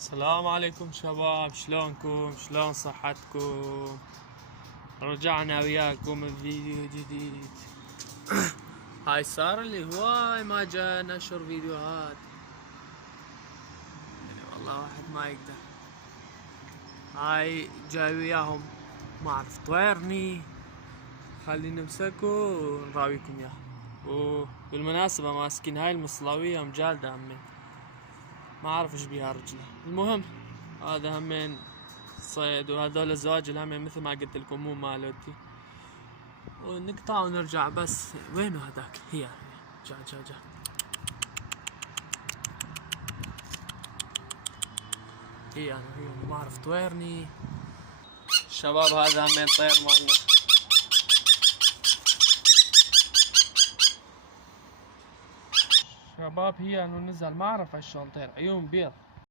السلام عليكم شباب، شلونكم؟ شلون صحتكم؟ رجعنا وياكم بفيديو جديد. هاي صار اللي هواي ما جاء نشر فيديوهات، والله واحد ما يقدر. هاي جاي وياهم ما اعرف طويرني، خلي نمسكه ونراويكم اياه. وبالمناسبة ماسكين هاي المصلاوية مجالدة همين، ما اعرف ايش بيها رجله. المهم هذا همين صيد، وهذول الزواج الهمين مثل ما قلت لكم مو مالتي، ونقطع ونرجع. بس وينو هذاك؟ هي جا هي ما اعرف طويرني. شباب هذا همين طير مالنا. شباب هي انه نزل ما اعرف شلون طير، عيون بيض.